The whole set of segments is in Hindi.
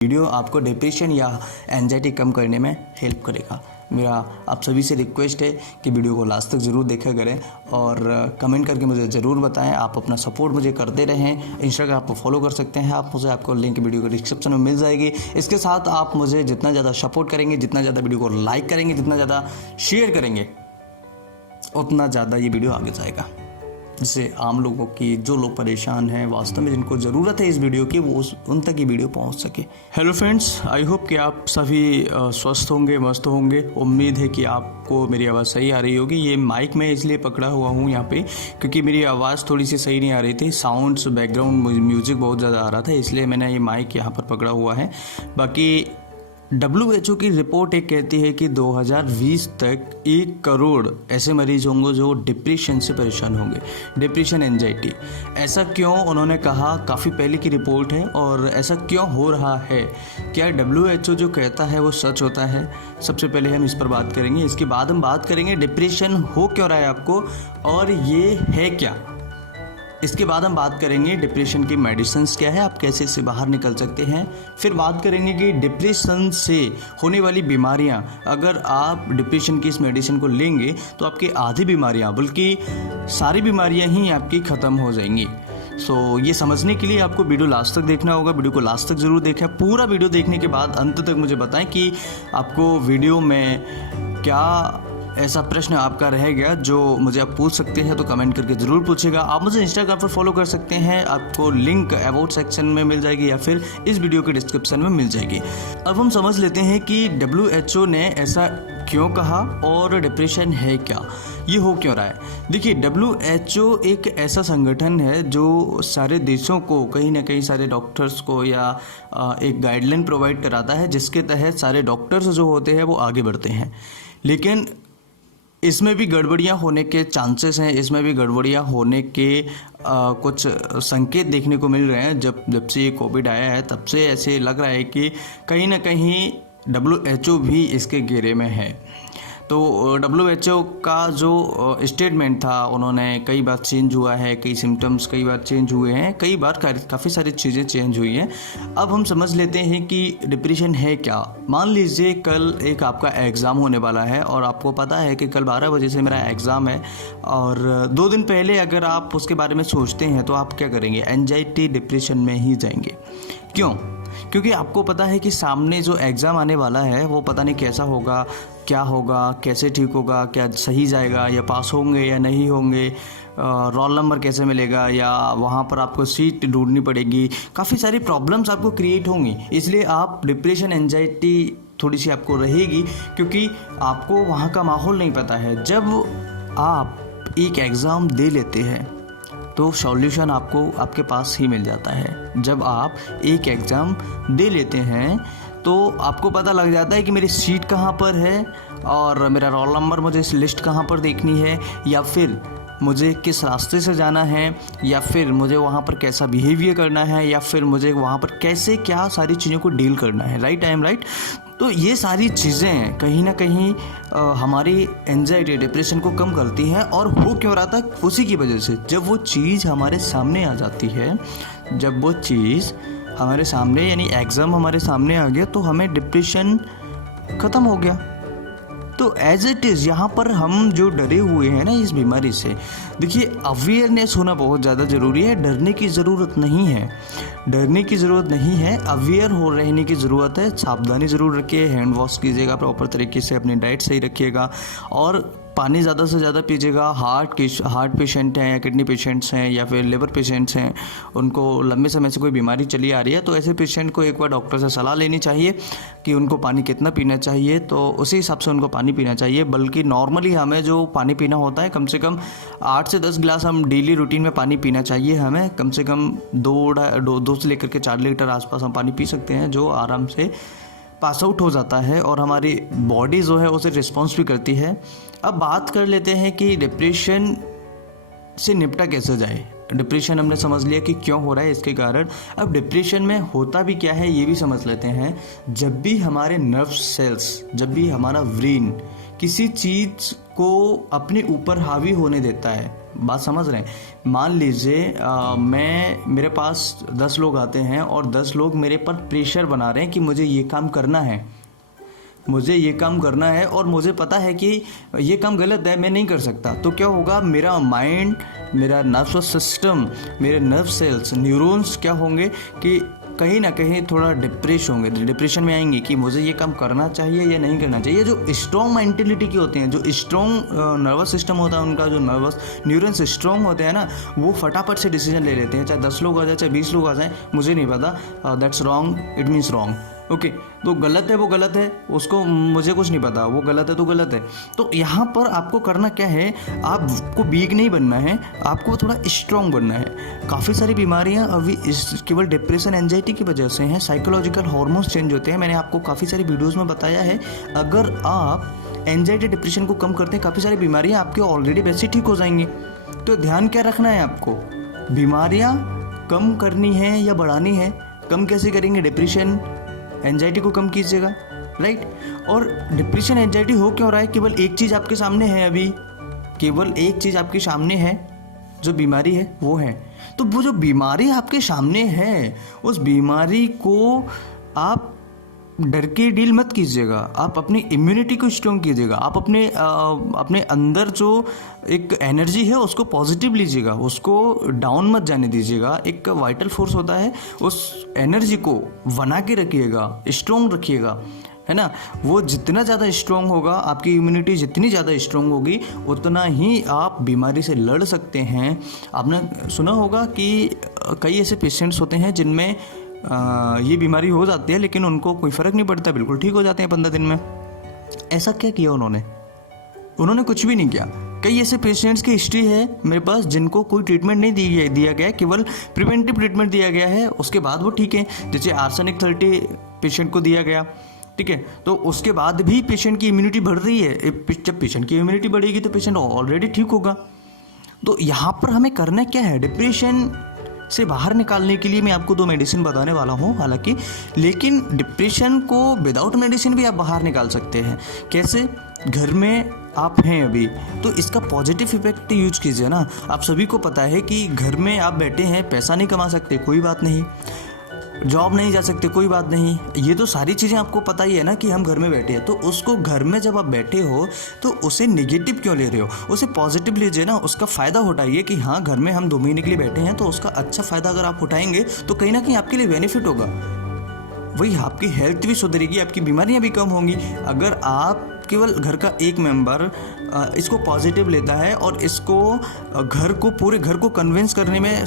वीडियो आपको डिप्रेशन या एंजाइटी कम करने में हेल्प करेगा। मेरा आप सभी से रिक्वेस्ट है कि वीडियो को लास्ट तक ज़रूर देखा करें और कमेंट करके मुझे ज़रूर बताएं। आप अपना सपोर्ट मुझे करते रहें। इंस्टाग्राम पर फॉलो कर सकते हैं आप मुझे, आपको लिंक वीडियो के डिस्क्रिप्शन में मिल जाएगी। इसके साथ आप मुझे जितना ज़्यादा सपोर्ट करेंगे, जितना ज़्यादा वीडियो को लाइक करेंगे, जितना ज़्यादा शेयर करेंगे, उतना ज़्यादा ये वीडियो आगे जाएगा, जिससे आम लोगों की, जो लोग परेशान हैं, वास्तव में जिनको ज़रूरत है इस वीडियो की, वो उन तक ये वीडियो पहुंच सके। हेलो फ्रेंड्स, आई होप कि आप सभी स्वस्थ होंगे, मस्त होंगे। उम्मीद है कि आपको मेरी आवाज़ सही आ रही होगी। ये माइक में इसलिए पकड़ा हुआ हूँ यहाँ पे क्योंकि मेरी आवाज़ थोड़ी सी सही नहीं आ रही थी। साउंड्स, बैकग्राउंड म्यूज़िक बहुत ज़्यादा आ रहा था, इसलिए मैंने ये माइक यहाँ पर पकड़ा हुआ है। बाकी WHO की रिपोर्ट एक कहती है कि 2020 तक 1 करोड़ ऐसे मरीज होंगे जो डिप्रेशन से परेशान होंगे, डिप्रेशन, एंजाइटी। ऐसा क्यों, उन्होंने कहा, काफ़ी पहले की रिपोर्ट है। और ऐसा क्यों हो रहा है, क्या WHO जो कहता है वो सच होता है? सबसे पहले हम इस पर बात करेंगे। इसके बाद हम बात करेंगे डिप्रेशन हो क्यों रहा है आपको और ये है क्या। इसके बाद हम बात करेंगे डिप्रेशन की मेडिसिन्स क्या है, आप कैसे इससे बाहर निकल सकते हैं। फिर बात करेंगे कि डिप्रेशन से होने वाली बीमारियां, अगर आप डिप्रेशन की इस मेडिसिन को लेंगे तो आपकी आधी बीमारियां, बल्कि सारी बीमारियां ही आपकी ख़त्म हो जाएंगी। ये समझने के लिए आपको वीडियो लास्ट तक देखना होगा। वीडियो को लास्ट तक ज़रूर देखें। पूरा वीडियो देखने के बाद अंत तक मुझे बताएं कि आपको वीडियो में क्या ऐसा प्रश्न आपका रह गया जो मुझे आप पूछ सकते हैं, तो कमेंट करके ज़रूर पूछेगा। आप मुझे इंस्टाग्राम पर फॉलो कर सकते हैं, आपको लिंक अबाउट सेक्शन में मिल जाएगी या फिर इस वीडियो के डिस्क्रिप्शन में मिल जाएगी। अब हम समझ लेते हैं कि WHO ने ऐसा क्यों कहा और डिप्रेशन है क्या, ये हो क्यों रहा है। देखिए, WHO एक ऐसा संगठन है जो सारे देशों को, कहीं ना कहीं सारे डॉक्टर्स को या एक गाइडलाइन प्रोवाइड कराता है, जिसके तहत सारे डॉक्टर्स जो होते हैं वो आगे बढ़ते हैं। लेकिन इसमें भी गड़बड़ियाँ होने के चांसेस हैं, इसमें भी गड़बड़ियाँ होने के कुछ संकेत देखने को मिल रहे हैं। जब से ये कोविड आया है तब से ऐसे लग रहा है कि कहीं ना कहीं WHO भी इसके घेरे में है। तो WHO का जो स्टेटमेंट था, उन्होंने कई बार चेंज हुआ है, कई सिम्टम्स कई बार चेंज हुए हैं, कई बार काफ़ी सारी चीज़ें चेंज हुई हैं। अब हम समझ लेते हैं कि डिप्रेशन है क्या। मान लीजिए कल एक आपका एग्ज़ाम होने वाला है और आपको पता है कि कल 12 बजे से मेरा एग्ज़ाम है, और 2 दिन पहले अगर आप उसके बारे में सोचते हैं तो आप क्या करेंगे? एंजाइटी, डिप्रेशन में ही जाएंगे। क्यों? क्योंकि आपको पता है कि सामने जो एग्ज़ाम आने वाला है वो पता नहीं कैसा होगा, क्या होगा, कैसे ठीक होगा, क्या सही जाएगा, या पास होंगे या नहीं होंगे, रोल नंबर कैसे मिलेगा, या वहाँ पर आपको सीट ढूंढनी पड़ेगी। काफ़ी सारी प्रॉब्लम्स आपको क्रिएट होंगी, इसलिए आप डिप्रेशन, एंजाइटी थोड़ी सी आपको रहेगी, क्योंकि आपको वहाँ का माहौल नहीं पता है। जब आप एक एग्ज़ाम दे लेते हैं तो सॉल्यूशन आपको आपके पास ही मिल जाता है। जब आप एक एग्ज़ाम दे लेते हैं तो आपको पता लग जाता है कि मेरी सीट कहाँ पर है और मेरा रोल नंबर मुझे इस लिस्ट कहाँ पर देखनी है, या फिर मुझे किस रास्ते से जाना है, या फिर मुझे वहाँ पर कैसा बिहेवियर करना है, या फिर मुझे वहाँ पर कैसे क्या सारी चीज़ों को डील करना है। Right, I am right. तो ये सारी चीज़ें कहीं ना कहीं हमारी एंजाइटी, डिप्रेशन को कम करती हैं। और हो क्यों रहा था? उसी की वजह से, जब वो चीज़ हमारे सामने आ जाती है, जब वो चीज़ हमारे सामने, यानी एग्ज़ाम हमारे सामने आ गया, तो हमें डिप्रेशन ख़त्म हो गया। तो एज इट इज़ यहाँ पर हम जो डरे हुए हैं ना इस बीमारी से, देखिए, अवेयरनेस होना बहुत ज़्यादा ज़रूरी है। डरने की ज़रूरत नहीं है, डरने की ज़रूरत नहीं है, अवेयर हो रहने की ज़रूरत है। सावधानी ज़रूर रखिए, हैंड वॉश कीजिएगा प्रॉपर तरीके से, अपनी डाइट सही रखिएगा, और पानी ज़्यादा से ज़्यादा पीजिएगा। हार्ट पेशेंट हैं, या किडनी पेशेंट्स हैं, या फिर लिवर पेशेंट्स हैं, उनको लंबे समय से कोई बीमारी चली आ रही है, तो ऐसे पेशेंट को एक बार डॉक्टर से सलाह लेनी चाहिए कि उनको पानी कितना पीना चाहिए, तो उसी हिसाब से उनको पानी पीना चाहिए। बल्कि नॉर्मली हमें जो पानी पीना होता है, कम से कम 8 से 10 गिलास हम डेली रूटीन में पानी पीना चाहिए। हमें कम से कम 2 से लेकर के 4 लीटर आसपास हम पानी पी सकते हैं, जो आराम से पास आउट हो जाता है और हमारी बॉडी जो है उसे रिस्पॉन्स भी करती है। अब बात कर लेते हैं कि डिप्रेशन से निपटा कैसे जाए। डिप्रेशन हमने समझ लिया कि क्यों हो रहा है, इसके कारण। अब डिप्रेशन में होता भी क्या है ये भी समझ लेते हैं। जब भी हमारे नर्व सेल्स, जब भी हमारा ब्रेन किसी चीज़ को अपने ऊपर हावी होने देता है, बात समझ रहे हैं? मान लीजिए मेरे पास 10 लोग आते हैं और 10 लोग मेरे पर प्रेशर बना रहे हैं कि मुझे ये काम करना है, मुझे ये काम करना है, और मुझे पता है कि ये काम गलत है, मैं नहीं कर सकता। तो क्या होगा, मेरा माइंड, मेरा नर्वस सिस्टम, मेरे नर्व सेल्स, न्यूरॉन्स क्या होंगे कि कहीं ना कहीं थोड़ा डिप्रेशन में आएंगे कि मुझे ये काम करना चाहिए या नहीं करना चाहिए। जो स्ट्रॉन्ग मेंटेलिटी की होते हैं, जो स्ट्रॉन्ग नर्वस सिस्टम होता है उनका, जो नर्वस न्यूरॉन्स स्ट्रॉन्ग होते हैं ना, वो फटाफट से डिसीजन ले लेते हैं। चाहे 10 लोग आ जाए, चाहे 20 लोग आ जाए, मुझे नहीं पता, that's wrong, it means wrong. Okay, तो गलत है वो गलत है, उसको मुझे कुछ नहीं पता, वो गलत है तो गलत है। तो यहाँ पर आपको करना क्या है, आपको वीक नहीं बनना है, आपको थोड़ा स्ट्रॉन्ग बनना है। काफ़ी सारी बीमारियाँ अभी केवल डिप्रेशन एंजाइटी की वजह से हैं, साइकोलॉजिकल हार्मोन्स चेंज होते हैं। मैंने आपको काफ़ी सारी वीडियोज़ में बताया है। अगर आप एंजाइटी डिप्रेशन को कम करते हैं, काफ़ी सारी बीमारियाँ आपके ऑलरेडी वैसे ठीक हो जाएंगी। तो ध्यान क्या रखना है आपको, बीमारियाँ कम करनी है या बढ़ानी है? कम कैसे करेंगे? डिप्रेशन एंजाइटी को कम कीजिएगा, राइट। और डिप्रेशन एंजाइटी हो क्यों रहा है? केवल एक चीज़ आपके सामने है, अभी केवल एक चीज़ आपके सामने है, जो बीमारी है वो है। तो वो जो बीमारी आपके सामने है, उस बीमारी को आप डर के डील मत कीजिएगा, आप अपनी इम्यूनिटी को स्ट्रॉन्ग कीजिएगा। आप अपने अंदर जो एक एनर्जी है उसको पॉजिटिव लीजिएगा, उसको डाउन मत जाने दीजिएगा। एक वाइटल फोर्स होता है, उस एनर्जी को बना के रखिएगा, स्ट्रॉन्ग रखिएगा, है ना। वो जितना ज़्यादा स्ट्रॉन्ग होगा, आपकी इम्यूनिटी जितनी ज़्यादा स्ट्रॉन्ग होगी, उतना ही आप बीमारी से लड़ सकते हैं। आपने सुना होगा कि कई ऐसे पेशेंट्स होते हैं जिनमें ये बीमारी हो जाती है, लेकिन उनको कोई फ़र्क नहीं पड़ता, बिल्कुल ठीक हो जाते हैं 15 दिन में। ऐसा क्या किया उन्होंने कुछ भी नहीं किया। कई ऐसे पेशेंट्स की हिस्ट्री है मेरे पास जिनको कोई ट्रीटमेंट नहीं दिया गया, केवल प्रिवेंटिव ट्रीटमेंट दिया गया है, उसके बाद वो ठीक है। जैसे आर्सेनिक 30 पेशेंट को दिया गया, ठीक है, तो उसके बाद भी पेशेंट की इम्यूनिटी बढ़ रही है। जब पेशेंट की इम्यूनिटी बढ़ेगी तो पेशेंट ऑलरेडी ठीक होगा। तो यहाँ पर हमें करना क्या है, डिप्रेशन से बाहर निकालने के लिए मैं आपको 2 मेडिसिन बताने वाला हूँ हालांकि, लेकिन डिप्रेशन को विदाउट मेडिसिन भी आप बाहर निकाल सकते हैं। कैसे? घर में आप हैं अभी, तो इसका पॉजिटिव इफेक्ट यूज कीजिए ना। आप सभी को पता है कि घर में आप बैठे हैं, पैसा नहीं कमा सकते, कोई बात नहीं, जॉब नहीं जा सकते, कोई बात नहीं, ये तो सारी चीज़ें आपको पता ही है ना कि हम घर में बैठे हैं। तो उसको घर में जब आप बैठे हो तो उसे नेगेटिव क्यों ले रहे हो, उसे पॉजिटिव लीजिए ना, उसका फ़ायदा उठाइए कि हाँ घर में हम 2 महीने के लिए बैठे हैं, तो उसका अच्छा फ़ायदा अगर आप उठाएंगे तो कहीं ना कहीं आपके लिए बेनिफिट होगा। वही आपकी हेल्थ भी सुधरेगी, आपकी बीमारियां भी कम होंगी। अगर आप केवल घर का एक मेंबर इसको पॉजिटिव लेता है और इसको पूरे घर को कन्विंस करने में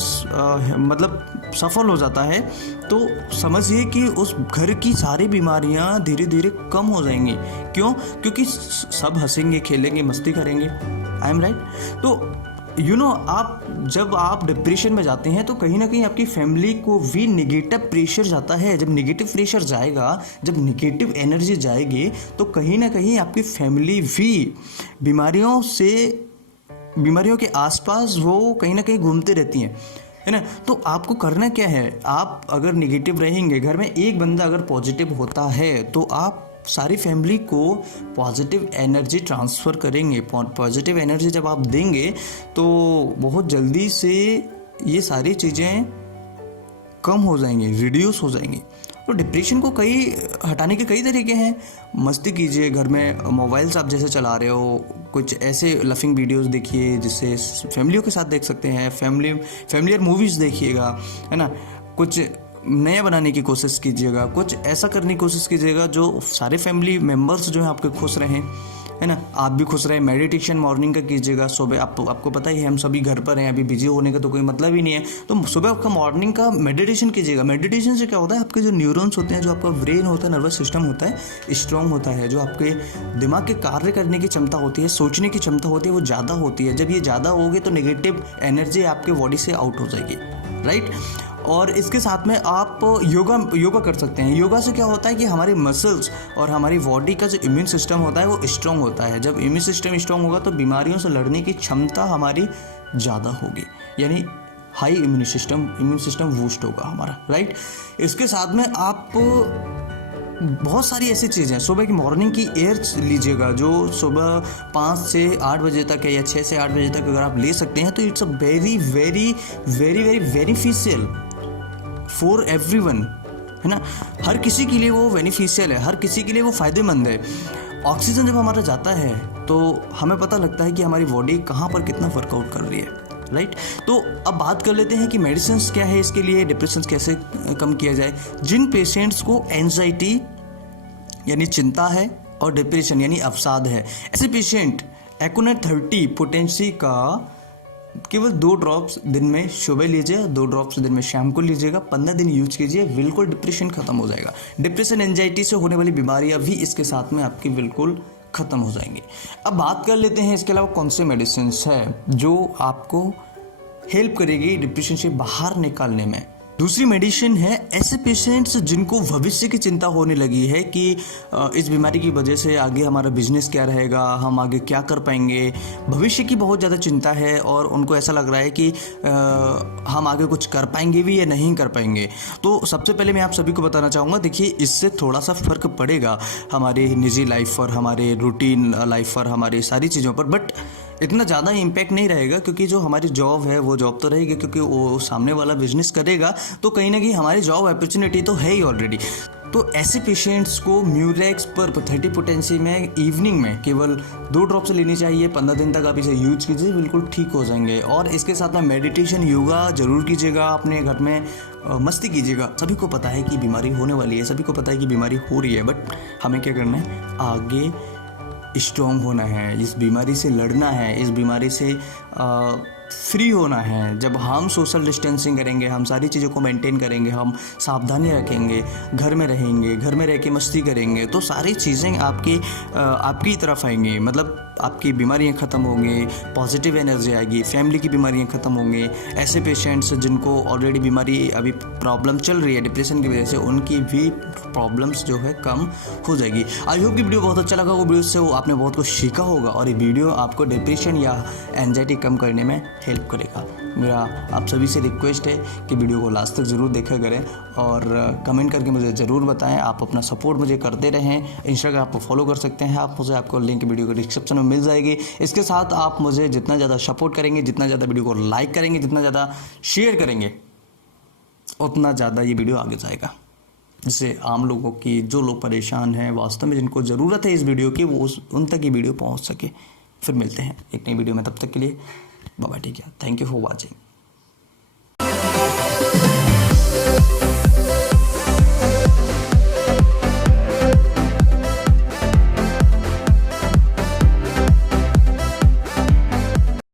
मतलब सफल हो जाता है, तो समझिए कि उस घर की सारी बीमारियां धीरे धीरे कम हो जाएंगी। क्यों? क्योंकि सब हंसेंगे, खेलेंगे, मस्ती करेंगे। I am right? तो जब आप डिप्रेशन में जाते हैं तो कहीं ना कहीं आपकी फैमिली को भी निगेटिव प्रेशर जाता है। जब निगेटिव प्रेशर जाएगा, जब निगेटिव एनर्जी जाएगी, तो कहीं ना कहीं आपकी फैमिली भी बीमारियों के आसपास वो कहीं ना कहीं घूमते रहती हैं, है ना। तो आपको करना क्या है, आप अगर निगेटिव रहेंगे, घर में एक बंदा अगर पॉजिटिव होता है, तो आप सारी फैमिली को पॉजिटिव एनर्जी ट्रांसफ़र करेंगे। पॉजिटिव एनर्जी जब आप देंगे तो बहुत जल्दी से ये सारी चीज़ें कम हो जाएंगी, रिड्यूस हो जाएंगी। तो डिप्रेशन को हटाने के कई तरीके हैं। मस्ती कीजिए घर में, मोबाइल्स आप जैसे चला रहे हो, कुछ ऐसे लफिंग वीडियोस देखिए जिससे फैमिलियों के साथ देख सकते हैं, फैमिलियर मूवीज़ देखिएगा, है ना। कुछ नया बनाने की कोशिश कीजिएगा, कुछ ऐसा करने की कोशिश कीजिएगा जो सारे फैमिली मेम्बर्स जो हैं आपके खुश रहें, है ना, आप भी खुश रहें। मेडिटेशन मॉर्निंग का कीजिएगा सुबह। आपको पता ही है हम सभी घर पर हैं, अभी बिजी होने का तो कोई मतलब ही नहीं है। तो सुबह आपका मॉर्निंग का मेडिटेशन कीजिएगा। मेडिटेशन से क्या होता है, आपके जो न्यूरॉन्स होते हैं, जो आपका ब्रेन होता है, नर्वस सिस्टम होता है, स्ट्रॉन्ग होता है। जो आपके दिमाग के कार्य करने की क्षमता होती है, सोचने की क्षमता होती है, वो ज़्यादा होती है। जब ये ज़्यादा होगी तो नेगेटिव एनर्जी आपके बॉडी से आउट हो जाएगी, राइट। और इसके साथ में आप योगा कर सकते हैं। योगा से क्या होता है कि हमारे मसल्स और हमारी बॉडी का जो इम्यून सिस्टम होता है वो स्ट्रॉन्ग होता है। जब इम्यून सिस्टम स्ट्रॉन्ग होगा तो बीमारियों से लड़ने की क्षमता हमारी ज़्यादा होगी, यानी हाई इम्यून सिस्टम बूस्ट होगा हमारा, राइट। इसके साथ में आप बहुत सारी ऐसी चीज़ें हैं। सुबह की मॉर्निंग की एयर लीजिएगा, जो सुबह 5 से 8 बजे तक है या 6 से 8 बजे तक अगर आप ले सकते हैं तो it's a very very very very beneficial for everyone, है ना। हर किसी के लिए वो बेनिफिशियल है, हर किसी के लिए वो फ़ायदेमंद है। ऑक्सीजन जब हमारा जाता है तो हमें पता लगता है कि हमारी बॉडी कहाँ पर कितना वर्कआउट कर रही है, राइट। तो अब बात कर लेते हैं कि मेडिसिन क्या है इसके लिए, डिप्रेशन कैसे कम किया जाए। जिन पेशेंट्स को एंजाइटी यानी चिंता है और डिप्रेशन यानी अवसाद है, ऐसे पेशेंट एकोनेट 30 पोटेंसी का केवल 2 ड्रॉप्स दिन में सुबह लीजिए, 2 ड्रॉप्स दिन में शाम को लीजिएगा, 15 दिन यूज कीजिए, बिल्कुल डिप्रेशन खत्म हो जाएगा। डिप्रेशन एंजाइटी से होने वाली बीमारियां भी इसके साथ में आपकी बिल्कुल खत्म हो जाएंगी। अब बात कर लेते हैं इसके अलावा कौन से मेडिसिन है जो आपको हेल्प करेगी डिप्रेशन से बाहर निकालने में। दूसरी मेडिसिन है ऐसे पेशेंट्स जिनको भविष्य की चिंता होने लगी है कि इस बीमारी की वजह से आगे हमारा बिजनेस क्या रहेगा, हम आगे क्या कर पाएंगे, भविष्य की बहुत ज़्यादा चिंता है और उनको ऐसा लग रहा है कि हम आगे कुछ कर पाएंगे भी या नहीं कर पाएंगे। तो सबसे पहले मैं आप सभी को बताना चाहूँगा, देखिए इससे थोड़ा सा फ़र्क पड़ेगा हमारी निजी लाइफ पर, हमारे रूटीन लाइफ पर, हमारी सारी चीज़ों पर, बट इतना ज़्यादा इम्पैक्ट नहीं रहेगा क्योंकि जो हमारी जॉब है वो जॉब तो रहेगी, क्योंकि वो सामने वाला बिजनेस करेगा तो कहीं ना कहीं हमारी जॉब अपॉर्चुनिटी तो है ही ऑलरेडी। तो ऐसे पेशेंट्स को म्यूरेक्स पर 30 पोटेंसी में इवनिंग में केवल 2 ड्रॉप्स लेनी चाहिए। 15 दिन तक आप इसे यूज कीजिए, बिल्कुल ठीक हो जाएंगे। और इसके साथ में मेडिटेशन योगा जरूर कीजिएगा, अपने घर में मस्ती कीजिएगा। सभी को पता है कि बीमारी होने वाली है, सभी को पता है कि बीमारी हो रही है, बट हमें क्या करना है, आगे स्ट्रॉन्ग होना है, इस बीमारी से लड़ना है, इस बीमारी से फ्री होना है। जब हम सोशल डिस्टेंसिंग करेंगे, हम सारी चीज़ों को मेंटेन करेंगे, हम सावधानियाँ रखेंगे, घर में रहेंगे, घर में रह के मस्ती करेंगे, तो सारी चीज़ें आपकी तरफ आएंगी। मतलब आपकी बीमारियां ख़त्म होंगी, पॉजिटिव एनर्जी आएगी, फैमिली की बीमारियां ख़त्म होंगी। ऐसे पेशेंट्स जिनको ऑलरेडी बीमारी अभी प्रॉब्लम चल रही है डिप्रेशन की वजह से, उनकी भी प्रॉब्लम्स जो है कम हो जाएगी। आई होप कि वीडियो बहुत अच्छा लगा होगा, वीडियो से आपने बहुत कुछ सीखा होगा और ये वीडियो आपको डिप्रेशन या एंजाइटी कम करने में हेल्प करेगा। मेरा आप सभी से रिक्वेस्ट है कि वीडियो को लास्ट तक ज़रूर देखा करें और कमेंट करके मुझे ज़रूर बताएं। आप अपना सपोर्ट मुझे करते रहें। इंस्टाग्राम पर फॉलो कर सकते हैं आप मुझे, आपको लिंक वीडियो के डिस्क्रिप्शन में मिल जाएगी। इसके साथ आप मुझे जितना ज़्यादा सपोर्ट करेंगे, जितना ज़्यादा वीडियो को लाइक करेंगे, जितना ज़्यादा शेयर करेंगे, उतना ज़्यादा ये वीडियो आगे जाएगा, जिससे आम लोगों की, जो लोग परेशान हैं वास्तव में, जिनको ज़रूरत है इस वीडियो की, वो उन तक ये वीडियो पहुँच सके। फिर मिलते हैं एक नई वीडियो में, तब तक के लिए बाय बाय, ठीक है। Thank you for watching.